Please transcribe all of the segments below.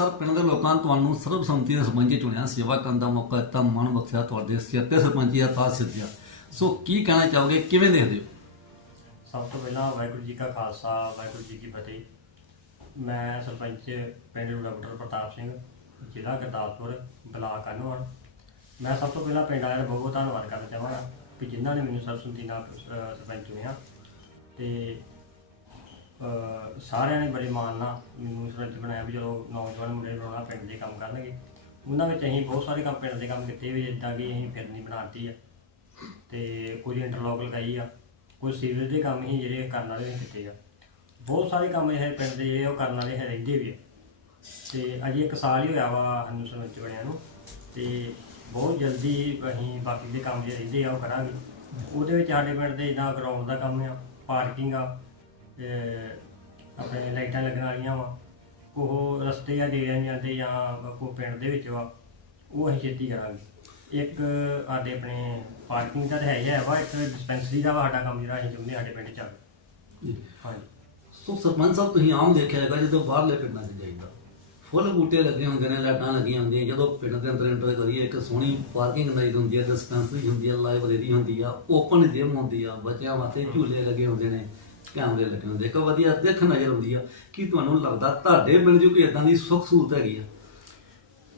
Sir, ਪਿੰਡ ਦੇ ਲੋਕਾਂ ਨੇ ਤੁਹਾਨੂੰ ਸਰਬਸੰਮਤੀ ਦੇ ਸਰਪੰਚ ਚੁਣਿਆ, ਸੇਵਾ ਕਰਨ ਦਾ ਮੌਕਾ ਦਿੱਤਾ, ਮਨ ਬਖਸ਼ਿਆ, ਤੁਹਾਡੇ ਸਿਰ ਤੇ ਸਰਪੰਚੀ ਦਾ ਤਾਜ ਸਿੱਧਿਆ ਸੋ ਕੀ ਕਹਿਣਾ ਚਾਹੋਗੇ, ਕਿਵੇਂ ਦੇਖਦੇ ਹੋ? ਸਭ ਤੋਂ ਪਹਿਲਾਂ ਵਾਹਿਗੁਰੂ ਜੀ ਕਾ ਖਾਲਸਾ, ਵਾਹਿਗੁਰੂ ਜੀ ਕੀ ਫਤਿਹ। ਮੈਂ ਸਰਪੰਚ ਪਿੰਡ ਡਾਕਟਰ ਪ੍ਰਤਾਪ ਸਿੰਘ, ਜ਼ਿਲ੍ਹਾ ਗੁਰਦਾਸਪੁਰ, ਬਲਾਕ ਅਨਵਰ ਮੈਂ ਸਭ ਤੋਂ ਪਹਿਲਾਂ ਪਿੰਡ ਵਾਲਿਆਂ ਦਾ ਬਹੁਤ ਬਹੁਤ ਧੰਨਵਾਦ ਕਰਨਾ ਚਾਹਾਂਗਾ ਕਿ ਜਿਨ੍ਹਾਂ ਨੇ ਮੈਨੂੰ ਸਰਬਸੰਮਤੀ ਨਾਲ ਸਰਪੰਚ ਚੁਣਿਆ। ਤੇ ਅਹ, ਸਾਰਿਆਂ ਨੇ ਬੜੇ ਮਾਣ ਨਾਲ ਮੈਨੂੰ ਸਰਪੰਚ ਬਣਾਇਆ ਵੀ ਜਦੋਂ ਨੌਜਵਾਨ ਮੁੰਡੇ ਬਣਾਉਣਾ ਪਿੰਡ ਦੇ ਕੰਮ ਕਰਨਗੇ। ਉਹਨਾਂ ਵਿੱਚ ਅਸੀਂ ਬਹੁਤ ਸਾਰੇ ਕੰਮ ਪਿੰਡ ਦੇ ਕੰਮ ਕੀਤੇ ਵੀ ਜਿੱਦਾਂ ਕਿ ਅਸੀਂ ਫਿਰਨੀ ਬਣਾਤੀ ਆ ਤੇ ਕੁਝ ਇੰਟਰਲੋਕ ਲਗਾਈ ਆ ਕੁਝ ਸੀਵਰੇਜ ਦੇ ਕੰਮ ਹੀ ਜਿਹੜੇ ਕਰਨ ਵਾਲੇ ਅਸੀਂ ਕੀਤੇ ਆ। ਬਹੁਤ ਸਾਰੇ ਕੰਮ ਇਹ ਪਿੰਡ ਦੇ ਜਿਹੜੇ ਉਹ ਕਰਨ ਵਾਲੇ ਹੈ ਰਹਿੰਦੇ ਵੀ ਆ। ਤੇ ਅਜੇ ਇੱਕ ਸਾਲ ਹੀ ਹੋਇਆ ਵਾ ਸਾਨੂੰ ਸਰਪੰਚ ਬਣਿਆ ਨੂੰ ਤੇ ਬਹੁਤ ਜਲਦੀ ਅਸੀਂ ਬਾਕੀ ਦੇ ਕੰਮ ਜਿਹੜੇ ਰਹਿੰਦੇ ਆ ਉਹ ਕਰਾਂਗੇ। ਉਹਦੇ ਵਿੱਚ ਸਾਡੇ ਪਿੰਡ ਦੇ ਜਿੱਦਾਂ ਗਰਾਊਂਡ ਦਾ ਕੰਮ ਆ ਪਾਰਕਿੰਗ ਆ ਤੇ ਆਪਣੇ ਲਾਈਟਾਂ ਲੱਗਣ ਵਾਲੀਆਂ ਵਾ। ਉਹ ਰਸਤੇ ਆ ਦੇ ਜਾਂਦੇ ਜਾਂ ਕੋ ਪਿੰਡ ਦੇ ਵਿੱਚ ਵਾ ਉਹ ਅਸੀਂ ਛੇਤੀ ਕਰਾਂਗੇ। ਇੱਕ ਸਾਡੇ ਆਪਣੇ ਪਾਰਕਿੰਗ ਦਾ ਤਾਂ ਹੈ ਹੀ ਹੈ ਵਾ ਇੱਕ ਡਿਸਪੈਂਸਰੀ ਦਾ ਵਾ ਸਾਡਾ ਕੰਮ ਜਿਹੜਾ ਅਸੀਂ ਚਾਹੁੰਦੇ ਸਾਡੇ ਪਿੰਡ ਚ ਆਵੇ ਹਾਂਜੀ। ਸੋ ਸਰਪੰਚ ਸਾਹਿਬ ਤੁਸੀਂ ਆਮ ਦੇਖਿਆ ਹੈਗਾ ਜਦੋਂ ਬਾਹਰਲੇ ਪਿੰਡਾਂ 'ਚ ਜਾਈਦਾ ਫੁੱਲ ਬੂਟੇ ਲੱਗੇ ਹੁੰਦੇ ਨੇ ਲਾਈਟਾਂ ਲੱਗੀਆਂ ਹੁੰਦੀਆਂ ਜਦੋਂ ਪਿੰਡ ਦੇ ਅੰਦਰ ਐਂਟਰ ਕਰੀਏ ਇੱਕ ਸੋਹਣੀ ਪਾਰਕਿੰਗ ਲਾਈ ਹੁੰਦੀ ਹੈ ਡਿਸਪੈਂਸਰੀ ਹੁੰਦੀ ਹੈ ਲਾਇਬ੍ਰੇਰੀ ਹੁੰਦੀ ਆ ਓਪਨ ਜਿਮ ਹੁੰਦੀ ਆ ਬੱਚਿਆਂ ਵਾਸਤੇ ਝੂਲੇ ਲੱਗੇ ਹੁੰਦੇ ਨੇ ਕੈਮਰੇ ਲੱਗੇ ਹੁੰਦੇ ਇੱਕ ਵਧੀਆ ਦਿੱਖ ਨਜ਼ਰ ਆਉਂਦੀ ਆ ਕੀ ਤੁਹਾਨੂੰ ਲੱਗਦਾ ਤੁਹਾਡੇ ਮਿਲ 'ਚ ਕੋਈ ਇਦਾਂ ਦੀ ਸੁੱਖ ਸਹੂਲਤ ਹੈਗੀ ਆ।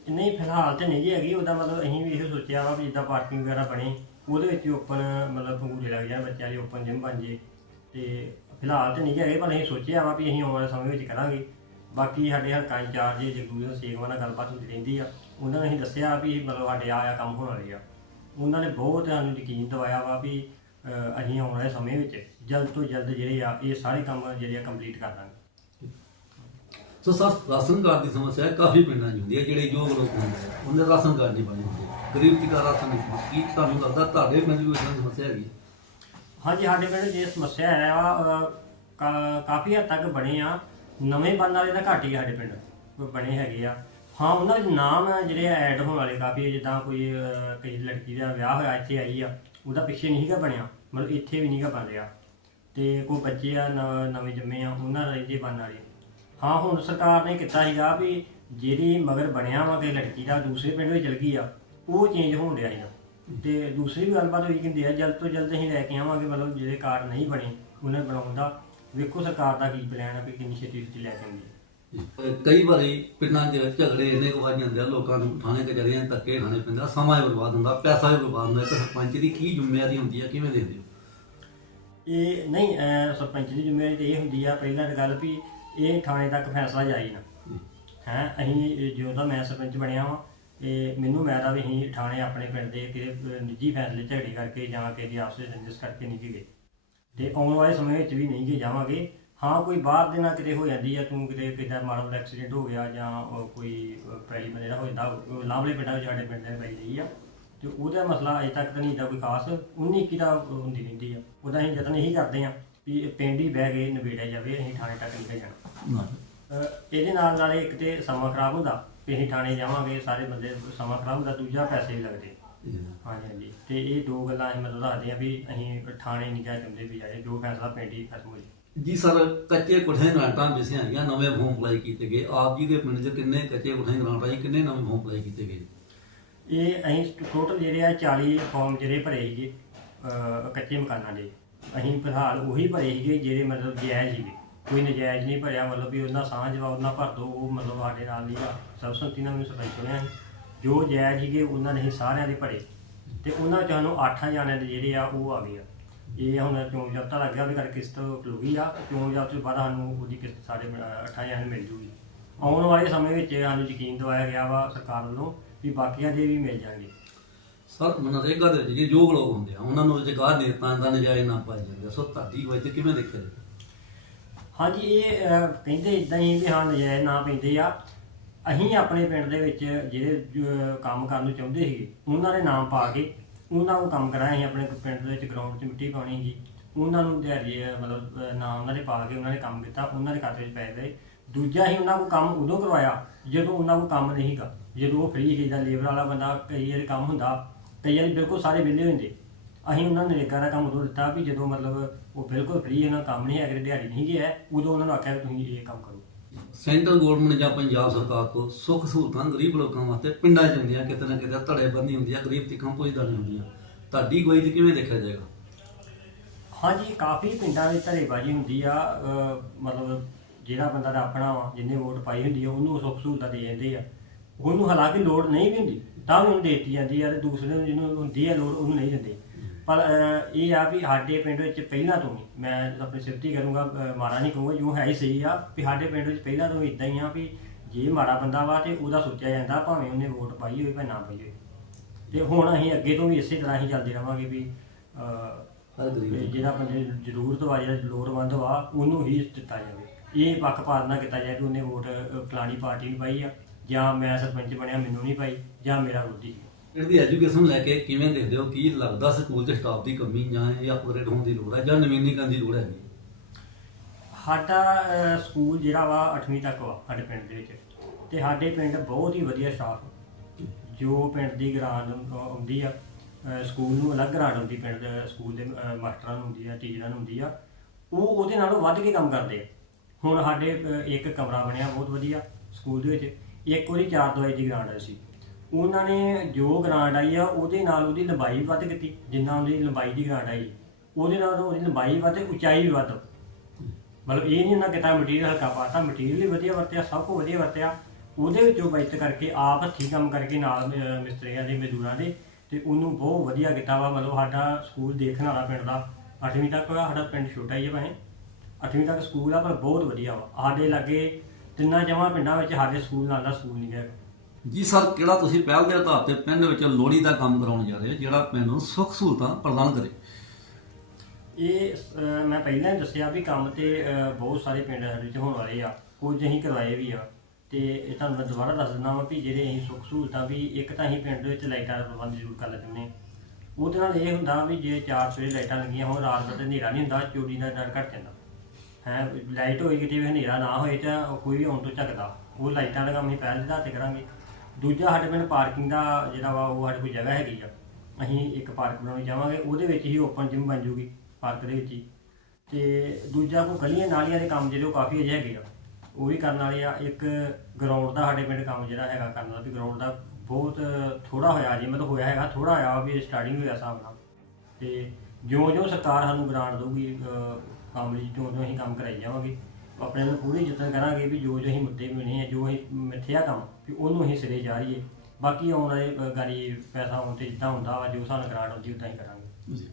ਨਹੀਂ, ਫਿਲਹਾਲ ਤੇ ਨਹੀਂ ਜੀ ਹੈਗੀ। ਉਹਦਾ ਮਤਲਬ ਅਸੀਂ ਵੀ ਇਹ ਸੋਚਿਆ ਵਾ ਵੀ ਜਿੱਦਾਂ ਪਾਰਕਿੰਗ ਵਗੈਰਾ ਬਣੇ। ਉਹਦੇ ਵਿੱਚ ਓਪਨ ਮਤਲਬ ਪੰਗੂੜੇ ਲੱਗ ਜਾਣ ਬੱਚਿਆਂ ਲਈ ਓਪਨ ਜਿਮ ਬਣ ਜੇ। ਤੇ ਫਿਲਹਾਲ ਤੇ ਨਹੀਂ ਹੈਗੇ ਪਰ ਅਸੀਂ ਸੋਚਿਆ ਵਾ ਵੀ ਅਸੀਂ ਆਉਣ ਵਾਲੇ ਸਮੇਂ ਵਿੱਚ ਕਰਾਂਗੇ। ਬਾਕੀ ਸਾਡੇ ਹਲਕਾ ਇੰਚਾਰਜ ਜਗਦੂਰ ਸਿੰਘ ਨਾਲ ਗੱਲਬਾਤ ਹੁੰਦੀ ਰਹਿੰਦੀ ਆ। ਉਹਨਾਂ ਨੇ ਅਸੀਂ ਦੱਸਿਆ ਵੀ ਮਤਲਬ ਸਾਡੇ ਆ ਆ ਕੰਮ ਹੋਣ ਵਾਲੇ ਆ। ਉਹਨਾਂ ਨੇ ਬਹੁਤ ਸਾਨੂੰ ਯਕੀਨ ਦਿਵਾਇਆ ਵਾ ਵੀ ਅਸੀਂ ਆਉਣ ਵਾਲੇ ਸਮੇਂ ਵਿੱਚ ਜਲਦ ਤੋਂ ਜਲਦ ਜਿਹੜੇ ਆ ਇਹ ਸਾਰੇ ਕੰਮ ਜਿਹੜੇ ਆ ਕੰਪਲੀਟ ਕਰ ਦਾਂਗੇ। ਸੋ ਸਰ ਰਾਸ਼ਨ ਕਾਰਡ ਦੀ ਸਮੱਸਿਆ ਕਾਫੀ ਪਿੰਡਾਂ 'ਚ ਹੁੰਦੀ ਹੈ ਜਿਹੜੇ ਯੋਗ ਲੋਕ ਹੁੰਦੇ ਆ ਰਾਸ਼ਨ ਕਾਰਡ ਨਹੀਂ ਬਣੇ ਹੁੰਦੇ। ਗਰੀਬ ਦੀ ਘਰ ਰਾਸ਼ਨ ਨਹੀਂ ਕੀ ਤੁਹਾਨੂੰ ਲੱਗਦਾ ਤੁਹਾਡੇ ਪਿੰਡ ਕੋਈ ਇਦਾਂ ਸਮੱਸਿਆ ਹੈਗੀ? ਹਾਂਜੀ ਸਾਡੇ ਪਿੰਡ ਜੇ ਸਮੱਸਿਆ ਹੈ ਵਾ ਕਾ- ਕਾਫੀ ਹੱਦ ਤੱਕ ਬਣੇ ਆ। ਨਵੇਂ ਬਣਨ ਵਾਲੇ ਤਾਂ ਘੱਟ ਹੀ ਆ ਸਾਡੇ ਪਿੰਡ ਬਣੇ ਹੈਗੇ ਆ। ਹਾਂ ਉਹਨਾਂ ਦੇ ਨਾਮ ਆ ਜਿਹੜੇ ਐਡ ਹੋਣ ਵਾਲੇ ਕਾਫੀ ਆ, ਜਿੱਦਾਂ ਕੋਈ ਕਿਸੇ ਲੜਕੀ ਦਾ ਵਿਆਹ ਹੋਇਆ ਇੱਥੇ ਆਈ ਆ ਉਹਦਾ ਪਿੱਛੇ ਨਹੀਂ ਗਾ ਬਣਿਆ ਮਤਲਬ ਇੱਥੇ ਵੀ ਨਹੀਂ ਗਾ ਬਣ ਰਿਹਾ ਤੇ ਕੋਈ ਬੱਚੇ ਆ, ਨਵ ਨਵੇਂ ਜੰਮੇ ਆ, ਉਹਨਾਂ ਦਾ ਰਹਿੰਦੇ ਬਣਨ ਵਾਲੇ। ਹਾਂ, ਹੁਣ ਸਰਕਾਰ ਨੇ ਕੀਤਾ ਸੀਗਾ ਵੀ ਜਿਹੜੀ ਮਗਰ ਬਣਿਆ ਵਾ ਕਿ ਲੜਕੀ ਦਾ ਦੂਸਰੇ ਪਿੰਡ ਵਿੱਚ ਚਲ ਗਈ ਆ, ਉਹ ਚੇਂਜ ਹੋਣ ਡਿਆ ਸੀਗਾ। ਤੇ ਦੂਸਰੀ ਵੀ ਗੱਲਬਾਤ ਹੋਈ ਕਹਿੰਦੇ ਆ, ਜਲਦ ਤੋਂ ਜਲਦ ਅਸੀਂ ਲੈ ਕੇ ਆਵਾਂਗੇ, ਮਤਲਬ ਜਿਹੜੇ ਕਾਰਡ ਨਹੀਂ ਬਣੇ, ਉਹਨਾਂ ਨੂੰ ਬਣਾਉਣ ਦਾ। ਵੇਖੋ ਸਰਕਾਰ ਦਾ ਕੀ ਪਲਾਨ ਆ ਕਿ ਕਿੰਨੀ ਛੇਤੀ ਛੇਤੀ ਲੈ ਕੇ ਆਉਂਦੀ ਹੈ ਕਈ ਵਾਰੀ ਪਿੰਡਾਂ 'ਚ ਝਗੜੇ ਇੰਨੇ ਕੁ ਵੱਜ ਜਾਂਦੇ ਆ, ਲੋਕਾਂ ਨੂੰ ਥਾਣੇ ਕਚਹਿਰੀਆਂ ਧੱਕੇ ਖਾਣੇ ਪੈਂਦਾ ਸਮਾਂ ਹੀ ਬਰਬਾਦ ਹੁੰਦਾ, ਪੈਸਾ ਵੀ ਬਰਬਾਦ ਹੁੰਦਾ, ਇੱਕ ਸਰਪੰਚ ਦੀ ਕੀ ਜ਼ਿੰਮੇਵਾਰੀ ਹੁੰਦੀ ਆ, ਕਿਵੇਂ ਦੇਖਦੇ ਹੋ? ਇਹ ਨਹੀਂ ਅਹ ਸਰਪੰਚ ਦੀ ਜ਼ਿੰਮੇਵਾਰੀ ਤੇ ਇਹ ਹੁੰਦੀ ਆ ਪਹਿਲਾਂ ਤਾਂ ਗੱਲ ਵੀ ਇਹ ਥਾਣੇ ਤੱਕ ਫੈਸਲਾ ਜਾਈ ਨਾ। ਹੈ ਅਸੀਂ ਜਦੋਂ ਦਾ ਮੈਂ ਸਰਪੰਚ ਬਣਿਆ ਵਾਂ ਇਹ ਮੈਨੂੰ ਮੈਂ ਤਾਂ ਵੀ ਅਸੀਂ ਥਾਣੇ ਆਪਣੇ ਪਿੰਡ ਦੇ ਕਿਸੇ ਨਿੱਜੀ ਫੈਸਲੇ ਝਗੜੇ ਕਰਕੇ ਜਾਂ ਕਿਸੇ ਆਪਸ ਵਿੱਚ ਰੰਜਿਸ਼ ਕਰਕੇ ਨਹੀਂ ਗੇ ਗਏ। ਤੇ ਆਉਣ ਵਾਲੇ ਸਮੇਂ ਵਿੱਚ ਵੀ ਨਹੀਂ ਗਏ ਜਾਵਾਂਗੇ ਹਾਂ ਕੋਈ ਬਾਹਰ ਦੇ ਨਾਲ ਕਿਤੇ ਹੋ ਜਾਂਦੀ ਆ ਤੂੰ ਕਿਤੇ ਕਿਤੇ ਮਾੜਾ ਮੋਟਾ ਐਕਸੀਡੈਂਟ ਹੋ ਗਿਆ ਜਾਂ ਕੋਈ ਅਹ, ਪੈਲੀ ਬੰਦੇ ਦਾ ਹੋ ਜਾਂਦਾ ਲਾਂਭਲੇ ਪਿੰਡਾਂ ਵਿੱਚ ਸਾਡੇ ਪਿੰਡ ਦੇ ਪਈ ਰਹੀ ਆ। ਤੇ ਉਹਦਾ ਮਸਲਾ ਅਜੇ ਤੱਕ ਤਾਂ ਨਹੀਂ ਦਾ ਕੋਈ ਖਾਸ। 19 ਕੀ ਦਾ ਹੁੰਦੀ ਰਹਿੰਦੀ ਆ। ਉਹਦਾ ਅਸੀਂ ਯਤਨ ਇਹੀ ਕਰਦੇ ਆ ਵੀ ਪਿੰਡ ਹੀ ਬਹਿ ਕੇ ਨਿਬੇੜਿਆ ਜਾਵੇ ਅਸੀਂ ਥਾਣੇ ਤੱਕ ਨਹੀਂ ਜਾਣਾ। ਅਹ ਇਹਦੇ ਨਾਲ ਨਾਲੇ ਇੱਕ ਤੇ ਸਮਾਂ ਖਰਾਬ ਹੁੰਦਾ ਵੀ ਅਸੀਂ ਥਾਣੇ ਜਾਵਾਂਗੇ ਸਾਰੇ ਬੰਦੇ ਸਮਾਂ ਖਰਾਬ ਹੁੰਦਾ ਦੂਜਾ ਪੈਸੇ ਵੀ ਲੱਗਦੇ। ਹਾਂਜੀ ਹਾਂਜੀ। ਤੇ ਇਹ ਦੋ ਗੱਲਾਂ ਅਸੀਂ ਮਤਲਬ ਦੱਸਦੇ ਆ ਵੀ ਅਸੀਂ ਥਾਣੇ ਨਹੀਂ ਜਾ ਚਾਹੁੰਦੇ ਵੀ ਜਾਏ ਜੋ ਫੈਸਲਾ ਪਿੰਡ ਹੀ ਖਤਮ ਹੋ ਜਾਏ। ਜੀ ਸਰ ਕੱਚੇ ਕੁੱਠੇ ਗ੍ਰਾਂਟਾਂ ਵਿਸਿਆਂ ਹੈਗੀਆਂ ਨਵੇਂ ਫਾਰਮ ਅਪਲਾਈ ਕੀਤੇ ਗਏ। ਆਪ ਜੀ ਦੇ ਪਿੰਡ 'ਚ ਕਿੰਨੇ ਕੱਚੇ ਕੁੱਠੇ ਗ੍ਰਾਂਟ ਆਈ ਕਿੰਨੇ ਨਵੇਂ ਫਾਰਮ ਅਪਲਾਈ ਕੀਤੇ ਗਏ? ਇਹ ਅਸੀਂ ਟੋਟਲ ਜਿਹੜੇ ਆ 40 ਫਾਰਮ ਜਿਹੜੇ ਭਰੇ ਸੀਗੇ, ਅਹ ਕੱਚੇ ਮਕਾਨਾਂ ਦੇ। ਅਸੀਂ ਫਿਲਹਾਲ ਉਹੀ ਭਰੇ ਸੀਗੇ ਜਿਹੜੇ ਮਤਲਬ ਜਾਇਜ਼ ਸੀਗੇ। ਕੋਈ ਨਜਾਇਜ਼ ਨਹੀਂ ਭਰਿਆ, ਮਤਲਬ ਵੀ ਉਹਨਾਂ ਸਾਂਝ ਵਾ, ਉਹਨਾਂ ਭਰ ਦੋ, ਉਹ ਮਤਲਬ ਸਾਡੇ ਨਾਲ ਨਹੀਂ ਆ ਸਰਬਸੰਮਤੀ ਨਾਲ ਮੈਨੂੰ ਸਰਪੰਚ ਚੁਣਿਆ ਸੀ। ਜੋ ਜਾਇਜ਼ ਸੀਗੇ, ਉਹਨਾਂ ਨੇ ਅਸੀਂ ਸਾਰਿਆਂ ਦੇ ਭਰੇ। ਤੇ ਉਹਨਾਂ ਚ ਸਾਨੂੰ 8 ਜਾਣਿਆਂ ਦੇ ਜਿਹੜੇ ਆ, ਉਹ ਆ ਗਏ ਆ। ਇਹ ਹੁਣ ਚੋਣ ਜਾਬਤਾ ਲੱਗ ਗਿਆ, ਉਹਦੇ ਕਰਕੇ ਕਿਸ਼ਤ ਖਲੂਗੀ ਆ। ਚੋਣ ਜਾਬਤੇ ਤੋਂ ਬਾਅਦ ਸਾਨੂੰ ਉਹਦੀ ਕਿਸ਼ਤ ਸਾਡੇ 8 ਜਾਣਿਆਂ ਨੂੰ ਮਿਲ ਜੂਗੀ। ਆਉਣ ਵਾਲੇ ਸਮੇਂ ਵਿੱਚ ਸਾਨੂੰ ਯਕੀਨ ਦਿਵਾਇਆ ਗਿਆ ਵਾ ਸਰਕਾਰ ਵੱਲੋਂ ਵੀ ਬਾਕੀਆਂ ਦੇ ਵੀ ਮਿਲ ਜਾਣਗੇ। ਸਰ ਮਨਰੇਗਾ ਦੇ ਜਿਹੜੇ ਯੋਗ ਲੋਕ ਹੁੰਦੇ ਆ ਉਹਨਾਂ ਨੂੰ ਰੁਜ਼ਗਾਰ ਨੇਤਾਂ ਦਾ ਨਜਾਇਜ਼ ਨਾ ਪਾਇਆ ਜਾਂਦਾ ਸੋ ਤੁਹਾਡੀ ਵਜ੍ਹਾ ਕਿਵੇਂ ਦੇਖਿਆ ਜਾਵੇ? ਹਾਂਜੀ ਇਹ ਅਹ, ਕਹਿੰਦੇ ਇਦਾਂ ਹੀ ਵੀ ਹਾਂ ਨਜਾਇਜ਼ ਨਾ ਪੈਂਦੇ ਆ। ਅਸੀਂ ਆਪਣੇ ਪਿੰਡ ਦੇ ਵਿੱਚ ਜਿਹੜੇ ਅਹ, ਕੰਮ ਕਰਨ ਨੂੰ ਚਾਹੁੰਦੇ ਸੀਗੇ ਉਹਨਾਂ ਦੇ ਨਾਮ ਪਾ ਕੇ ਉਹਨਾਂ ਨੂੰ ਕੰਮ ਕਰਾਇਆ ਅਸੀਂ ਆਪਣੇ ਪਿੰਡ ਦੇ ਵਿੱਚ ਗਰਾਊਂਡ 'ਚ ਮਿੱਟੀ ਪਾਉਣੀ ਸੀ। ਉਹਨਾਂ ਨੂੰ ਦਿਹਾੜੀ ਅਹ, ਮਤਲਬ ਅਹ, ਨਾਮ ਉਹਨਾਂ ਦੇ ਪਾ ਕੇ ਉਹਨਾਂ ਨੇ ਕੰਮ ਕੀਤਾ ਉਹਨਾਂ ਦੇ ਖਾਤੇ 'ਚ ਪੈ ਗਏ ਦੂਜਾ ਹੀ ਉਹਨਾਂ ਕੋਲ ਕੰਮ ਉਦੋਂ ਕਰਵਾਇਆ ਜਦੋਂ ਉਹਨਾਂ ਕੋਲ ਕੰਮ ਨਹੀਂ ਸੀਗਾ। ਜਦੋਂ ਉਹ ਫ੍ਰੀ ਸੀ ਜਾਂ ਲੇਬਰ ਵਾਲਾ ਬੰਦਾ ਕਈ ਵਾਰੀ ਕੰਮ ਹੁੰਦਾ ਕਈ ਵਾਰੀ ਬਿਲਕੁਲ ਸਾਰੇ ਵਿਹਲੇ ਹੁੰਦੇ। ਅਸੀਂ ਉਹਨਾਂ ਨੂੰ ਨਰੇਗਾ ਦਾ ਕੰਮ ਉਦੋਂ ਦਿੱਤਾ ਵੀ ਜਦੋਂ ਮਤਲਬ ਉਹ ਬਿਲਕੁਲ ਫ੍ਰੀ ਇਹਨਾਂ ਕੰਮ ਨਹੀਂ ਹੈ ਅਗਰ ਦਿਹਾੜੀ ਨਹੀਂ ਗਿਆ ਉਦੋਂ ਉਹਨਾਂ ਨੂੰ ਆਖਿਆ ਤੁਸੀਂ ਇਹ ਕੰਮ ਕਰੋ। ਸੈਂਟਰ ਗਵਰਨਮੈਂਟ ਜਾਂ ਪੰਜਾਬ ਸਰਕਾਰ ਤੋਂ ਸੁੱਖ ਸਹੂਲਤਾਂ ਗਰੀਬ ਲੋਕਾਂ ਵਾਸਤੇ ਪਿੰਡਾਂ 'ਚ ਹੁੰਦੀਆਂ ਕਿਤੇ ਨਾ ਕਿਤੇ ਧੜੇਬੰਦੀ ਹੁੰਦੀ ਆ ਗਰੀਬ ਤੀਕਾਂ ਪਹੁੰਚਦਾ ਨਹੀਂ ਹੁੰਦੀਆਂ। ਤੁਹਾਡੀ ਗਵਾਹੀ 'ਚ ਕਿਵੇਂ ਦੇਖਿਆ ਜਾਏਗਾ? ਹਾਂਜੀ ਕਾਫੀ ਪਿੰਡਾਂ ਵਿੱਚ ਧੜੇਬਾਜ਼ੀ ਹੁੰਦੀ ਆ ਮਤਲਬ ਜਿਹੜਾ ਬੰਦਾ ਦਾ ਆਪਣਾ ਵਾ ਜਿੰਨੇ ਵੋਟ ਪਾਈ ਹੁੰਦੀ ਆ ਉਹਨੂੰ ਸੁੱਖ ਸਹੂਲਤਾਂ ਦੇ ਜਾਂਦੇ ਆ। ਉਹਨੂੰ ਹਾਲਾਂਕਿ ਲੋੜ ਨਹੀਂ ਵੀ ਹੁੰਦੀ ਤਾਂ ਵੀ ਉਹਨੂੰ ਦਿੱਤੀ ਜਾਂਦੀ ਆ ਤੇ ਦੂਸਰੇ ਨੂੰ ਜਿਹਨੂੰ ਹੁੰਦੀ ਆ ਲੋੜ ਉਹਨੂੰ ਨਹੀਂ ਦਿੰਦੇ। ਪਰ ਅਹ, ਇਹ ਆ ਵੀ ਸਾਡੇ ਪਿੰਡ ਵਿੱਚ ਪਹਿਲਾਂ ਤੋਂ ਹੀ ਮੈਂ ਆਪਣੀ ਸਿਫਤੀ ਕਰੂੰਗਾ ਅਹ, ਮਾੜਾ ਨਹੀਂ ਕਹੂੰਗਾ ਜੋ ਹੈ ਹੀ ਸਹੀ ਆ ਵੀ ਸਾਡੇ ਪਿੰਡ ਵਿੱਚ ਪਹਿਲਾਂ ਤੋਂ ਇਦਾਂ ਹੀ ਆ ਵੀ ਜੇ ਮਾੜਾ ਬੰਦਾ ਵਾ ਤੇ ਉਹਦਾ ਸੋਚਿਆ ਜਾਂਦਾ ਭਾਵੇਂ ਉਹਨੇ ਵੋਟ ਪਾਈ ਹੋਵੇ ਭਾਵੇਂ ਨਾ ਪਾਈ ਹੋਵੇ। ਤੇ ਹੁਣ ਅਸੀਂ ਅੱਗੇ ਤੋਂ ਵੀ ਇਸੇ ਤਰ੍ਹਾਂ ਹੀ ਚੱਲਦੇ ਰਵਾਂਗੇ ਵੀ ਅਹ, ਹਰ ਗਰੀਬ ਤੇ ਜਿਹੜਾ ਬੰਦੇ ਜ਼ਰੂਰਤ ਵਾ ਜਿਹੜਾ ਲੋੜਵੰਦ ਵਾ ਉਹਨੂੰ ਹੀ ਦਿੱਤਾ ਜਾਵੇ। ਇਹ ਪੱਖਪਾਤ ਨਾ ਕੀਤਾ ਜਾਏ ਕਿ ਉਹਨੇ ਵੋਟ ਫਲਾਣੀ ਪਾਰਟੀ ਨੂੰ ਪਾਈ ਆ ਜਾਂ ਮੈਂ ਸਰਪੰਚ ਬਣਿਆ ਮੈਨੂੰ ਨਹੀਂ ਪਾਈ ਜਾਂ ਮੇਰਾ ਵਿਰੋਧੀ ਇਹਦੀ ਐਜੂਕੇਸ਼ਨ ਲੈ ਕੇ ਕਿਵੇਂ ਦੇਖਦੇ ਹੋ ਕੀ ਲੱਗਦਾ ਸਕੂਲ 'ਚ ਸਟਾਫ ਦੀ ਕਮੀ ਜਾਂ ਇਹ ਅਪਗ੍ਰੇਡ ਹੋਣ ਦੀ ਲੋੜ ਹੈ ਜਾਂ ਨਵੀਨੀਕਰਨ ਦੀ ਲੋੜ ਹੈ? ਸਾਡਾ ਸਕੂਲ ਜਿਹੜਾ ਵਾ 8ਵੀਂ ਤੱਕ ਵਾ ਸਾਡੇ ਪਿੰਡ ਦੇ ਵਿੱਚ। ਤੇ ਸਾਡੇ ਪਿੰਡ ਬਹੁਤ ਹੀ ਵਧੀਆ ਸਟਾਫ ਜੋ ਪਿੰਡ ਦੀ ਗ੍ਰਾਂਟ ਆਉਂਦੀ ਆ ਸਕੂਲ ਨੂੰ ਅਲੱਗ ਗ੍ਰਾਂਟ ਆਉਂਦੀ ਪਿੰਡ ਦੇ ਸਕੂਲ ਦੇ ਮਾਸਟਰਾਂ ਨੂੰ ਹੁੰਦੀ ਆ ਟੀਚਰਾਂ ਨੂੰ ਹੁੰਦੀ ਆ ਉਹ ਉਹਦੇ ਨਾਲੋਂ ਵੱਧ ਕੇ ਕੰਮ ਕਰਦੇ ਆ। ਹੁਣ ਸਾਡੇ ਇੱਕ ਕਮਰਾ ਬਣਿਆ ਬਹੁਤ ਵਧੀਆ ਸਕੂਲ ਦੇ ਵਿੱਚ, ਇੱਕ ਉਹਦੀ ਚਾਰ ਦਵਾਈ ਦੀ ਗ੍ਰਾਂਟ ਆਈ ਸੀ। ਉਹਨਾਂ ਨੇ ਜੋ ਗ੍ਰਾਂਟ ਆਈ ਆ, ਉਹਦੇ ਨਾਲ ਉਹਦੀ ਲੰਬਾਈ ਵੀ ਵੱਧ ਕੀਤੀ, ਜਿੰਨਾ ਉਹਦੀ ਲੰਬਾਈ ਦੀ ਗ੍ਰਾਂਟ ਆਈ, ਉਹਦੇ ਨਾਲ ਉਹਦੀ ਲੰਬਾਈ ਵੱਧ, ਉਚਾਈ ਵੀ ਵੱਧ। ਮਤਲਬ ਇਹ ਨਹੀਂ ਉਹਨਾਂ ਕਿਤਾ ਮਟੀਰੀਅਲ ਹਲਕਾ ਪਾਤਾ ਮਟੀਰੀਅਲ ਵੀ ਵਧੀਆ ਵਰਤਿਆ, ਸਭ ਕੁਝ ਵਧੀਆ ਵਰਤਿਆ। ਉਹਦੇ ਵਿੱਚੋਂ ਬਚਤ ਕਰਕੇ ਆਪ ਹੱਥੀਂ ਕੰਮ ਕਰਕੇ ਨਾਲ ਮਿਸਤਰੀਆਂ ਦੇ, ਮਜ਼ਦੂਰਾਂ ਦੇ, ਤੇ ਉਹਨੂੰ ਬਹੁਤ ਵਧੀਆ ਕੀਤਾ ਵਾ। ਮਤਲਬ ਸਾਡਾ ਸਕੂਲ ਦੇਖਣ ਵਾਲਾ ਪਿੰਡ ਦਾ 8ਵੀਂ ਤੱਕ ਸਾਡਾ ਪਿੰਡ ਛੋਟਾ ਹੀ ਹੈ ਭਾਵੇਂ। 8ਵੀਂ ਤੱਕ ਸਕੂਲ ਆ ਪਰ ਬਹੁਤ ਵਧੀਆ ਵਾ। ਸਾਡੇ ਲਾਗੇ ਤਿੰਨਾਂ ਜਮਾਂ ਪਿੰਡਾਂ ਵਿੱਚ ਸਾਡੇ ਸਕੂਲ ਨਾਲ ਦਾ ਸਕੂਲ ਨਹੀਂ ਹੈ ਜੀ ਸਰ ਕਿਹੜਾ ਤੁਸੀਂ ਪਹਿਲ ਦੇ ਆਧਾਰ ਤੇ ਪਿੰਡ ਵਿੱਚ ਲੋਹੜੀ ਦਾ ਕੰਮ ਕਰਾਉਣ ਜਾ ਰਹੇ ਹੋ ਜਿਹੜਾ ਪਿੰਡ ਨੂੰ ਸੁੱਖ ਸਹੂਲਤਾਂ ਪ੍ਰਦਾਨ ਕਰੇ? ਇਹ ਅਹ, ਮੈਂ ਪਹਿਲਾਂ ਹੀ ਦੱਸਿਆ ਵੀ ਕੰਮ ਤੇ ਅਹ, ਬਹੁਤ ਸਾਰੇ ਪਿੰਡ ਸਾਡੇ ਵਿੱਚ ਹੋਣ ਵਾਲੇ ਆ। ਕੁਝ ਅਸੀਂ ਕਰਵਾਏ ਵੀ ਆ। ਤੇ ਇਹ ਤੁਹਾਨੂੰ ਮੈਂ ਦੁਬਾਰਾ ਦੱਸ ਦਿੰਦਾ ਵਾਂ ਵੀ ਜਿਹੜੇ ਅਸੀਂ ਸੁੱਖ ਸਹੂਲਤਾਂ ਵੀ ਇੱਕ ਤਾਂ ਅਸੀਂ ਪਿੰਡ ਵਿੱਚ ਲਾਈਟਾਂ ਦਾ ਪ੍ਰਬੰਧ ਜ਼ਰੂਰ ਕਰ ਲੈਂਦੇ ਹਾਂ ਉਹਦੇ ਨਾਲ ਇਹ ਹੁੰਦਾ ਵੀ ਜੇ ਚਾਰ ਸਵੇਰੇ ਲਾਈਟਾਂ ਲੱਗੀਆਂ ਹੋਣ ਰਾਤ ਵੇਲੇ ਹਨੇਰਾ ਨਹੀਂ ਹੁੰਦਾ ਚੋਰੀ ਦਾ ਡਰ ਘਟ ਜਾਂਦਾ। ਹੈ, ਲਾਈਟ ਹੋਈ ਕਿਤੇ ਵੀ ਹਨੇਰਾ ਨਾ ਹੋਏ ਤਾਂ ਕੋਈ ਵੀ ਆਉਣ ਤੋਂ ਝਕਦਾ ਉਹ ਲਾਈਟਾਂ ਦਾ ਕੰਮ ਅਸੀਂ ਪਹਿਲ ਦੇ ਆਧਾਰ ਤੇ ਕਰਾਂਗੇ। ਦੂਜਾ ਸਾਡੇ ਪਿੰਡ ਪਾਰਕਿੰਗ ਦਾ ਜਿਹੜਾ ਵਾ, ਉਹ ਸਾਡੇ ਕੋਲ ਜਗ੍ਹਾ ਹੈਗੀ ਆ। ਅਸੀਂ ਇੱਕ ਪਾਰਕ ਬਣਾਉਣੀ ਚਾਹਾਂਗੇ ਉਹਦੇ ਵਿੱਚ ਹੀ ਓਪਨ ਜਿਮ ਬਣ ਜੂਗੀ ਪਾਰਕ ਦੇ ਵਿੱਚ ਹੀ। ਤੇ ਦੂਜਾ ਕੋ ਗਲੀਆਂ ਨਾਲੀਆਂ ਦੇ ਕੰਮ ਜਿਹੜੇ ਉਹ ਕਾਫੀ ਅਜੇ ਹੈਗੇ ਆ। ਉਹ ਵੀ ਕਰਨ ਵਾਲੇ ਆ। ਇੱਕ ਗਰਾਊਂਡ ਦਾ ਸਾਡੇ ਪਿੰਡ ਕੰਮ ਜਿਹੜਾ ਹੈਗਾ ਕਰਨ ਵਾਲਾ ਵੀ ਗਰਾਊਂਡ ਦਾ ਬਹੁਤ ਥੋੜਾ ਹੋਇਆ ਜੀ, ਮਤਲਬ ਹੋਇਆ ਹੈਗਾ ਥੋੜਾ ਆਇਆ ਵੀ ਸਟਾਰਟਿੰਗ ਹੋਇਆ ਹਿਸਾਬ ਨਾਲ। ਤੇ ਜਿਉਂ ਜਿਉਂ ਸਰਕਾਰ ਸਾਨੂੰ ਗ੍ਰਾਂਟ ਦਊਗੀ ਲਈ ਜਿਉਂ ਜਿਉਂ ਅਸੀਂ ਕੰਮ ਕਰਾਈ ਜਾਵਾਂਗੇ। ਆਪਣੇ ਨੂੰ ਪੂਰੀ ਯਤਨ ਕਰਾਂਗੇ ਵੀ ਜੋ ਜੋ ਅਸੀਂ ਮੁੱਦੇ ਮਿਲੇ ਆ ਜੋ ਅਸੀਂ ਮਿੱਥਿਆ ਕੰਮ ਵੀ ਉਹਨੂੰ ਅਸੀਂ ਸਿਰੇ ਜਾਰੀਏ ਬਾਕੀ ਆਉਣ ਵਾਲੇ ਗਾੜੀ ਪੈਸਾ ਆਉਣ ਤੇ ਜਿੱਦਾਂ ਹੁੰਦਾ ਵਾ ਜੋ ਸਾਨੂੰ ਗ੍ਰਾਂਟ ਆਉਂਦੀ ਉਦਾਂ ਹੀ ਕਰਾਂਗੇ। ਜੀ।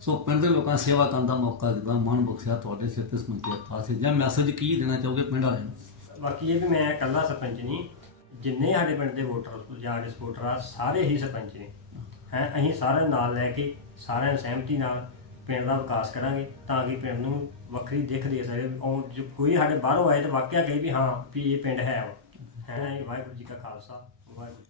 ਸੋ ਪਿੰਡ ਦੇ ਲੋਕਾਂ ਸੇਵਾ ਕਰਨ ਦਾ ਮੌਕਾ ਦਿੱਤਾ ਮਨ ਬਖਸ਼ਿਆ ਤੁਹਾਡੇ ਸਿਰ ਤੇ ਸਮਝਿਆ ਖਾਸ ਜਾਂ ਮੈਸੇਜ ਕੀ ਦੇਣਾ ਚਾਹੋਗੇ ਪਿੰਡ ਵਾਲਿਆਂ ਨੂੰ? ਬਾਕੀ ਇਹ ਵੀ ਮੈਂ ਇਕੱਲਾ ਸਰਪੰਚ ਨਹੀਂ ਜਿੰਨੇ ਸਾਡੇ ਪਿੰਡ ਦੇ ਵੋਟਰ ਜਾਂ ਸਪੋਰਟਰ ਆ ਸਾਰੇ ਹੀ ਸਰਪੰਚ ਨੇ। ਹੈ ਅਸੀਂ ਸਾਰਿਆਂ ਨੂੰ ਨਾਲ ਲੈ ਕੇ ਸਾਰਿਆਂ ਸਹਿਮਤੀ ਨਾਲ ਪਿੰਡ ਦਾ ਵਿਕਾਸ ਕਰਾਂਗੇ ਤਾਂ ਕਿ ਪਿੰਡ ਨੂੰ ਵੱਖਰੀ ਦਿੱਖ ਦੇ ਸਕੇ। ਔਰ ਜੋ ਕੋਈ ਸਾਡੇ ਬਾਹਰੋਂ ਆਏ ਤਾਂ ਵਾਕਿਆ ਕਹੇ ਵੀ ਹਾਂ ਵੀ ਇਹ ਪਿੰਡ ਹੈ ਹੈ ਵਾਹਿਗੁਰੂ ਜੀ ਕਾ ਖਾਲਸਾ, ਵਾਹਿਗੁਰੂ